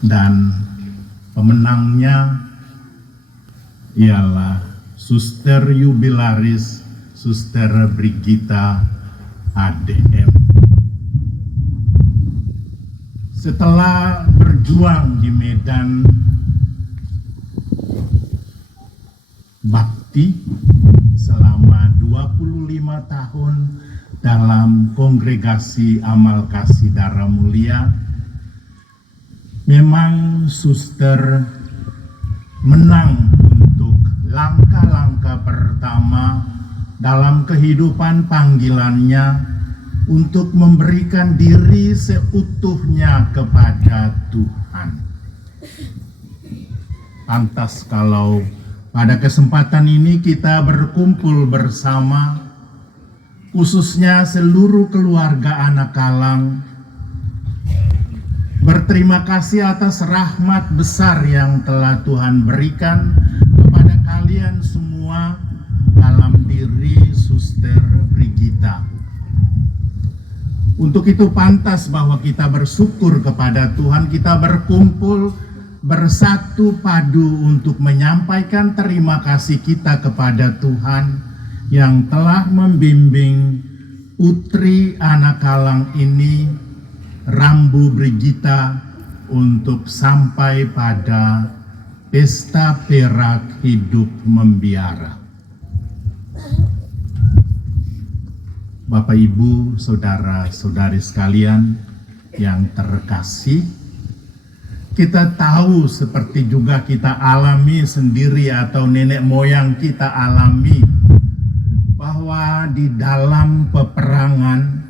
Dan pemenangnya ialah Suster Jubilaris Suster Brigita ADM. Setelah berjuang di medan bakti selama 25 tahun dalam Kongregasi Amal Kasih Darah Mulia, memang Suster menang untuk langkah-langkah pertama dalam kehidupan panggilannya untuk memberikan diri seutuhnya kepada Tuhan. Pantas kalau pada kesempatan ini kita berkumpul bersama, khususnya seluruh keluarga Anak Kalang, berterima kasih atas rahmat besar yang telah Tuhan berikan kepada kalian semua dalam diri Suster Brigita. Untuk itu pantas bahwa kita bersyukur kepada Tuhan, kita berkumpul bersatu padu untuk menyampaikan terima kasih kita kepada Tuhan yang telah membimbing putri Anak Kalang ini, Rambu Brigita, untuk sampai pada pesta perak hidup membiara. Bapak, Ibu, saudara-saudari sekalian yang terkasih, kita tahu seperti juga kita alami sendiri atau nenek moyang kita alami, bahwa di dalam peperangan,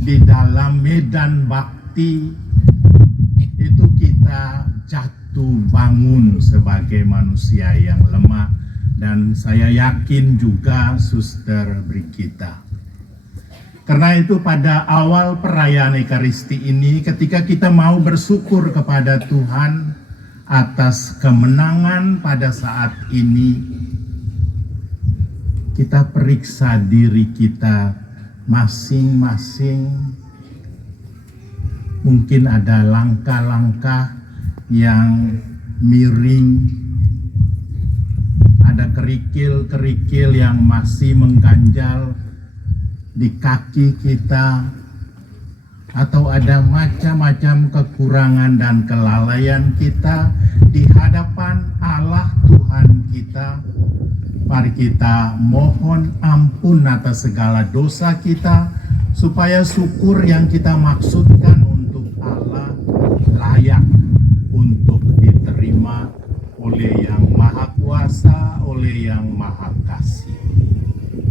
di dalam medan bakti itu kita jatuh bangun sebagai manusia yang lemah. Dan saya yakin juga Suster Brigita. Karena itu pada awal perayaan Ekaristi ini, ketika kita mau bersyukur kepada Tuhan atas kemenangan pada saat ini, kita periksa diri kita masing-masing. Mungkin ada langkah-langkah yang miring, ada kerikil-kerikil yang masih mengganjal di kaki kita, atau ada macam-macam kekurangan dan kelalaian kita di hadapan Allah Tuhan kita. Mari kita mohon ampun atas segala dosa kita, supaya syukur yang kita maksudkan untuk Allah layak kuasa, oleh Yang Maha Kasih.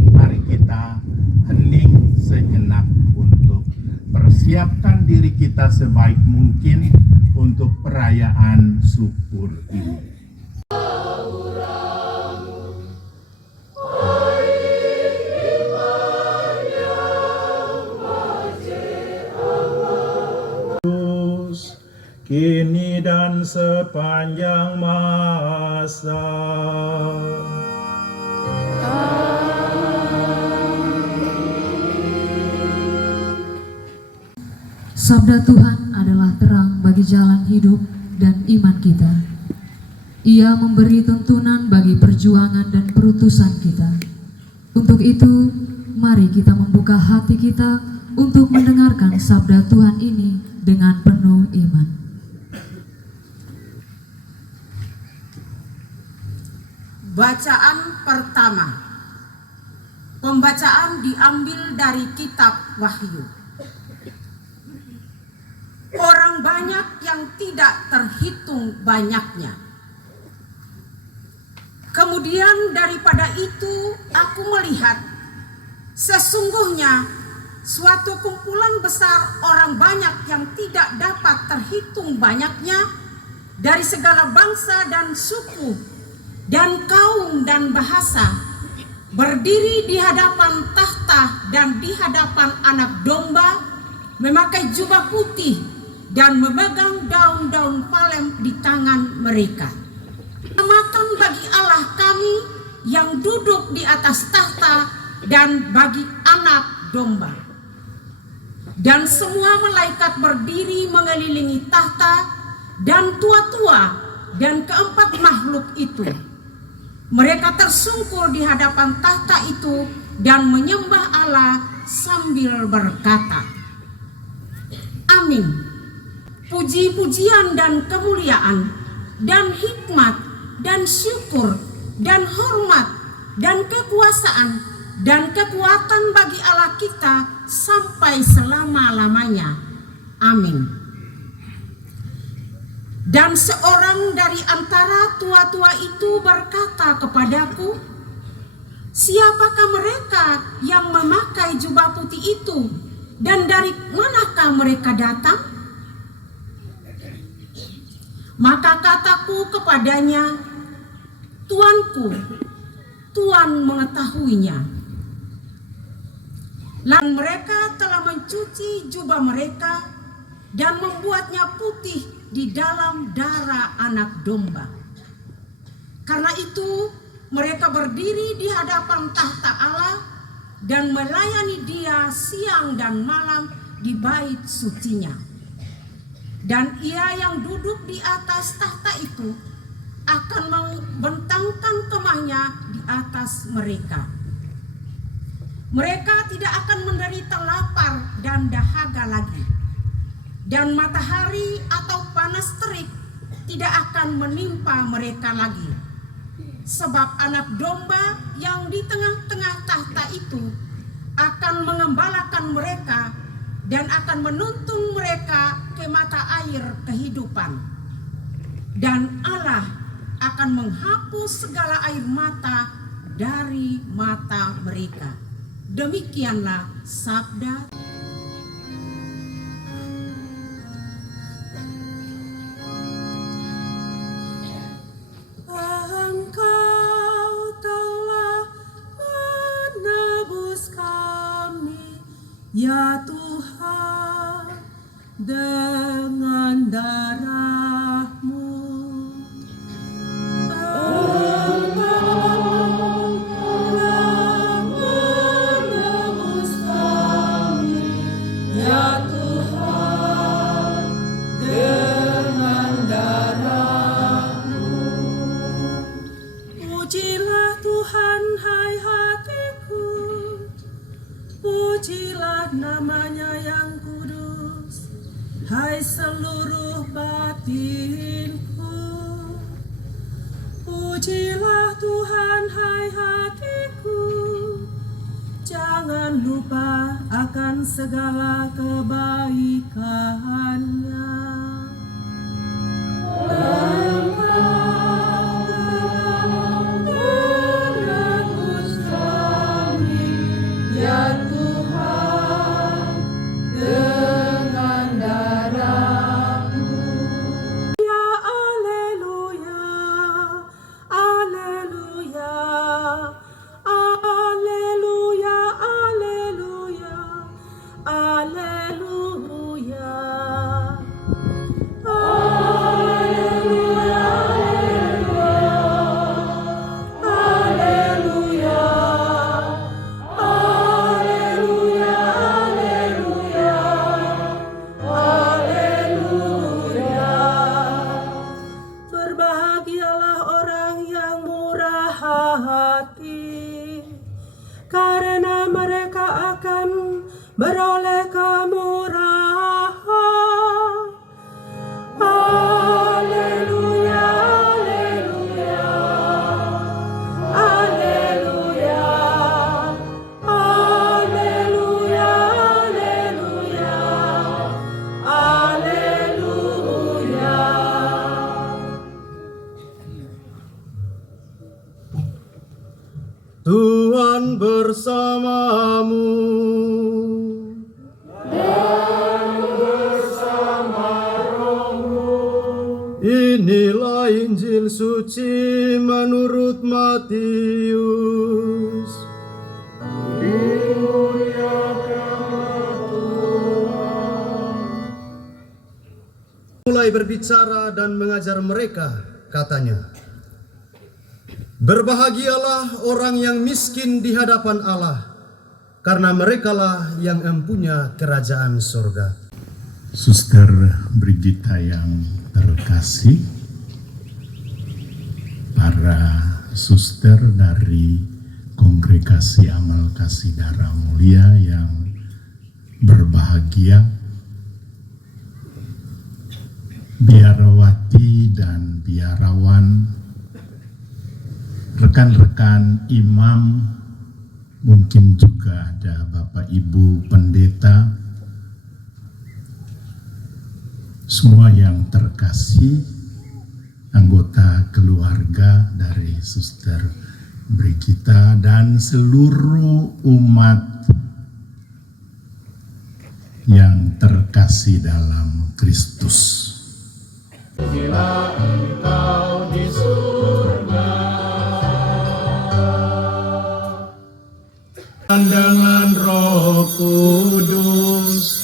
Mari kita hening sejenak untuk persiapkan diri kita sebaik mungkin untuk perayaan syukur ini. Kini dan sepanjang masa. Sabda Tuhan adalah terang bagi jalan hidup dan iman kita. Ia memberi tuntunan bagi perjuangan dan perutusan kita. Untuk itu, mari kita membuka hati kita untuk mendengarkan sabda Tuhan ini dengan penuh iman. Bacaan pertama. Pembacaan diambil dari kitab Wahyu. Orang banyak yang tidak terhitung banyaknya. Kemudian daripada itu aku melihat sesungguhnya suatu kumpulan besar orang banyak yang tidak dapat terhitung banyaknya dari segala bangsa dan suku dan kaum dan bahasa berdiri di hadapan tahta dan di hadapan Anak Domba, memakai jubah putih dan memegang daun-daun palem di tangan mereka. Selamat bagi Allah kami yang duduk di atas tahta dan bagi Anak Domba. Dan semua malaikat berdiri mengelilingi tahta dan tua-tua dan keempat makhluk itu. Mereka tersungkur di hadapan tahta itu dan menyembah Allah sambil berkata, Amin. Puji-pujian dan kemuliaan dan hikmat dan syukur dan hormat dan kekuasaan dan kekuatan bagi Allah kita sampai selama-lamanya. Amin. Dan seorang dari antara tua-tua itu berkata kepadaku, siapakah mereka yang memakai jubah putih itu dan dari manakah mereka datang? Maka kataku kepadanya, Tuanku, Tuan mengetahuinya. Lalu mereka telah mencuci jubah mereka dan membuatnya putih di dalam darah Anak Domba. Karena itu mereka berdiri di hadapan tahta Allah dan melayani Dia siang dan malam di bait sucinya. Dan Ia yang duduk di atas tahta itu akan membentangkan kemahnya di atas mereka. Mereka tidak akan menderita lapar dan dahaga lagi. Dan matahari atau panas terik tidak akan menimpa mereka lagi. Sebab Anak Domba yang di tengah-tengah tahta itu akan mengembalakan mereka dan akan menuntun mereka ke mata air kehidupan. Dan Allah akan menghapus segala air mata dari mata mereka. Demikianlah sabda. Ya Tuhan, dengan darah-Mu Engkau telah menebus kami. Ya Tuhan, dengan darah-Mu. Pujilah Tuhan, hai hatiku, pujilah namanya yang kudus, hai seluruh batinku. Pujilah Tuhan, hai hatiku, jangan lupa akan segala kebaikannya. Engkau telah Inilah Injil suci menurut Matius. Mulai berbicara dan mengajar mereka, katanya, "Berbahagialah orang yang miskin di hadapan Allah, karena merekalah yang empunya kerajaan surga." Suster Brigita yang terkasih, para suster dari Kongregasi Amal Kasih Darah Mulia yang berbahagia, biarawati dan biarawan, rekan-rekan imam, mungkin juga ada Bapak Ibu pendeta, semua yang terkasih, anggota keluarga dari Suster Brigita dan seluruh umat yang terkasih dalam Kristus. Bila engkau di surga dengan Roh Kudus,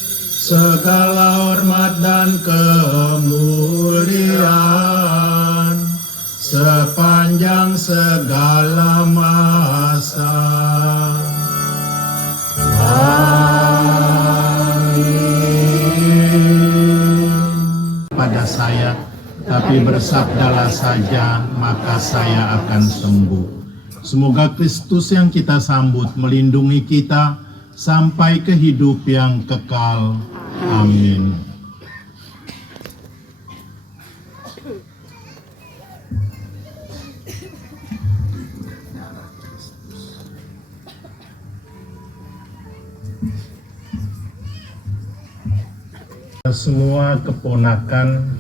segala hormat dan kemuliaan sepanjang segala masa. Pada saya, tapi bersabdalah saja, maka saya akan sembuh. Semoga Kristus yang kita sambut melindungi kita sampai ke hidup yang kekal. Amin. Semua keponakan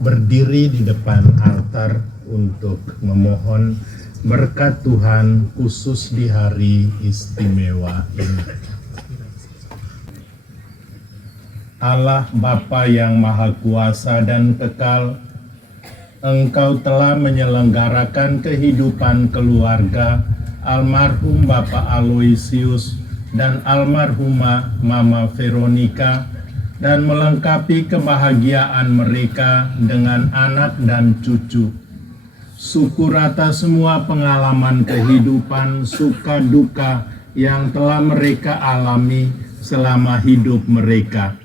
berdiri di depan altar untuk memohon berkat Tuhan khusus di hari istimewa ini. Allah Bapa yang Maha Kuasa dan Kekal, Engkau telah menyelenggarakan kehidupan keluarga almarhum Bapak Aloysius dan almarhumah Mama Veronica, dan melengkapi kebahagiaan mereka dengan anak dan cucu. Syukur atas semua pengalaman kehidupan suka duka yang telah mereka alami selama hidup mereka.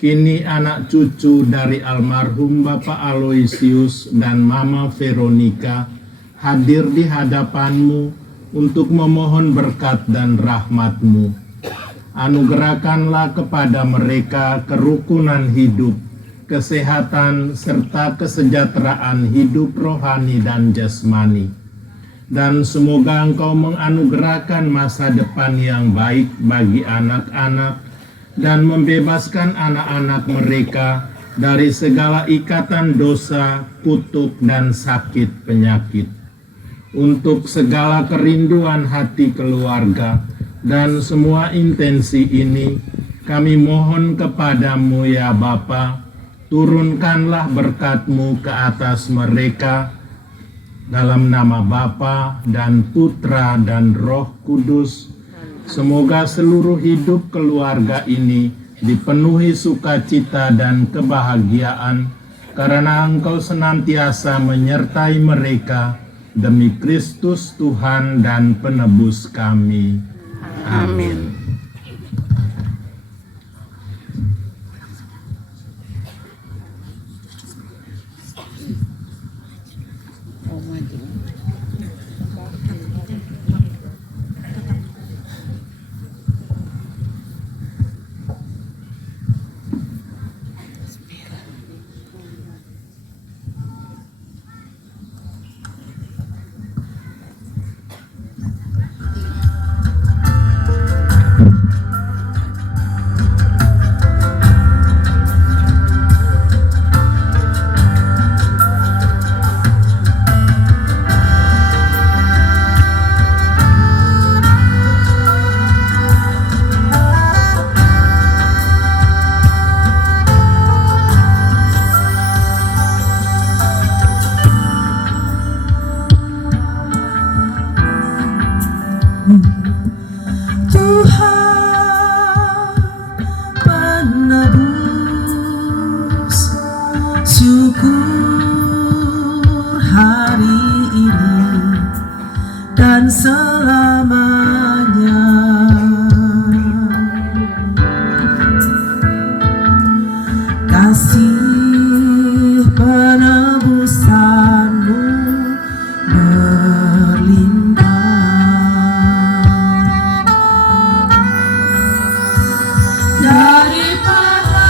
Kini anak cucu dari almarhum Bapak Aloysius dan Mama Veronica hadir di hadapan-Mu untuk memohon berkat dan rahmat-Mu. Anugerahkanlah kepada mereka kerukunan hidup, kesehatan, serta kesejahteraan hidup rohani dan jasmani. Dan semoga Engkau menganugerahkan masa depan yang baik bagi anak-anak dan membebaskan anak-anak mereka dari segala ikatan dosa, kutuk, dan sakit penyakit. Untuk segala kerinduan hati keluarga dan semua intensi ini, kami mohon kepadamu ya Bapa, turunkanlah berkat-Mu ke atas mereka, dalam nama Bapa dan Putra dan Roh Kudus. Semoga seluruh hidup keluarga ini dipenuhi sukacita dan kebahagiaan, karena Engkau senantiasa menyertai mereka, demi Kristus Tuhan dan Penebus kami. Amin. syukur hari ini dan selamanya. Kasih penebusan-Mu berlimpah. Daripada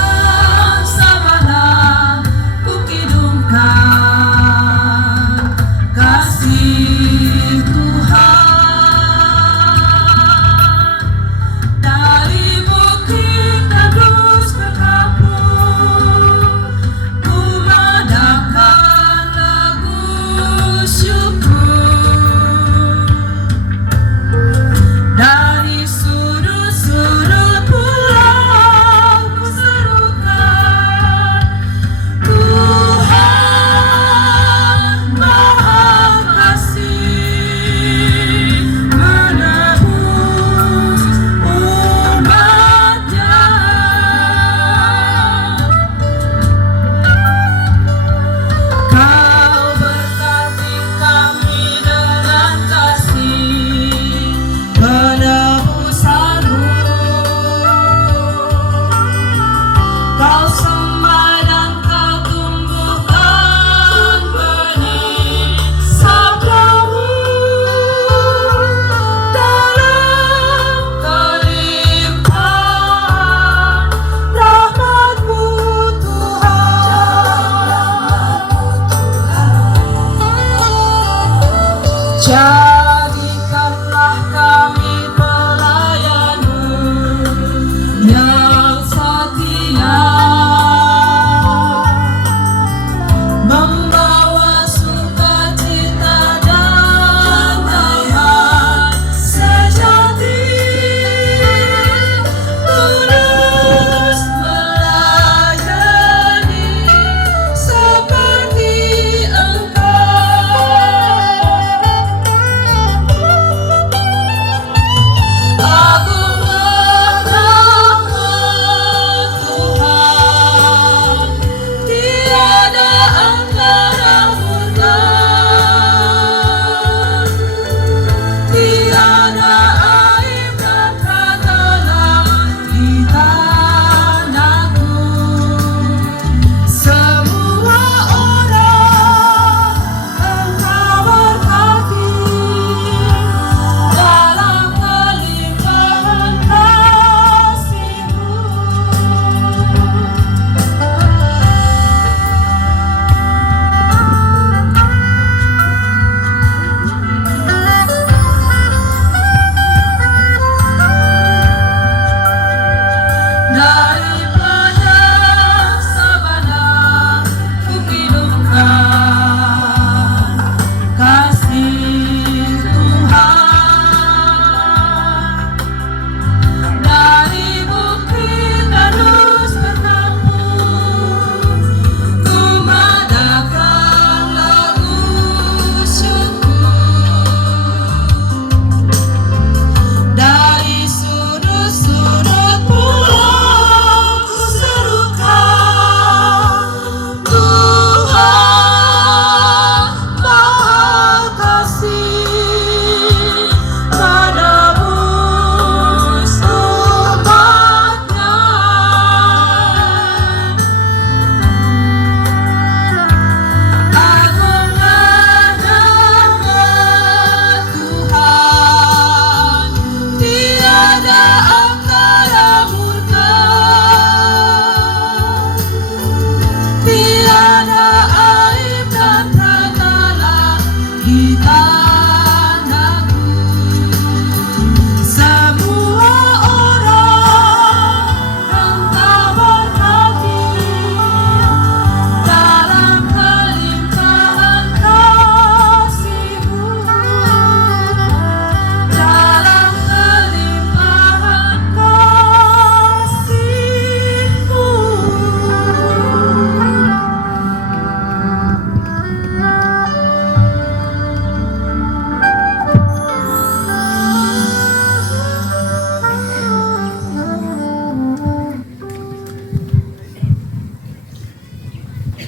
sabana ku kidungkan kasih Tuhan. Dari bukit tandus berkabung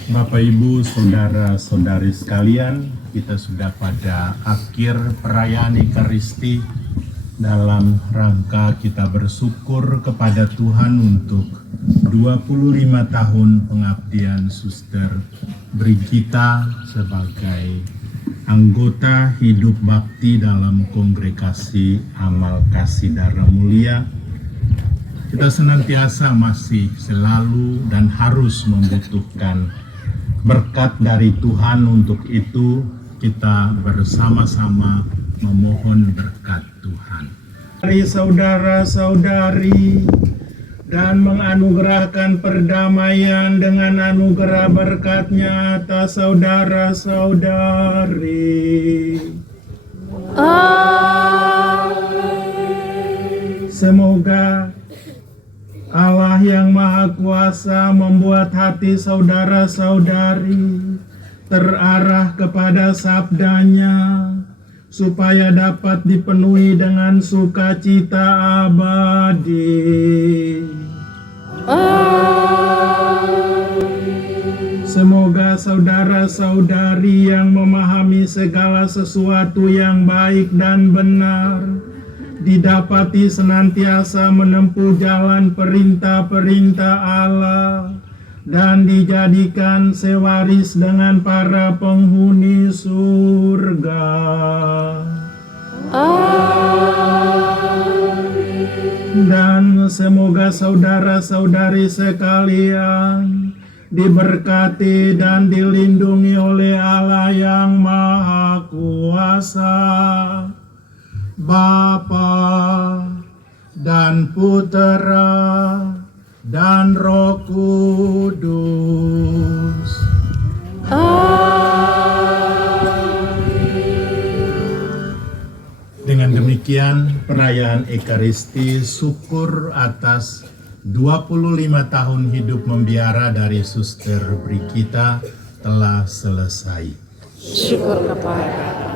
Bapak, Ibu, Saudara-saudari sekalian, kita sudah pada akhir perayaan Ekaristi dalam rangka kita bersyukur kepada Tuhan untuk 25 tahun pengabdian Suster Brigita sebagai anggota hidup bakti dalam Kongregasi Amal Kasih Darah Mulia. Kita senantiasa masih selalu dan harus membutuhkan berkat dari Tuhan. Untuk itu kita bersama-sama memohon berkat Tuhan. Mari saudara-saudari, dan menganugerahkan perdamaian dengan anugerah berkat-Nya atas saudara-saudari. Semoga Allah yang Maha Kuasa membuat hati saudara-saudari terarah kepada sabda-Nya, supaya dapat dipenuhi dengan sukacita abadi. Semoga saudara-saudari yang memahami segala sesuatu yang baik dan benar didapati senantiasa menempuh jalan perintah-perintah Allah dan dijadikan sewaris dengan para penghuni surga. Dan semoga saudara-saudari sekalian diberkati dan dilindungi oleh Allah yang Maha Kuasa, Bapa dan Putera dan Roh Kudus. Dengan demikian perayaan Ekaristi syukur atas 25 tahun hidup membiara dari Suster Brigita telah selesai. Syukur kepada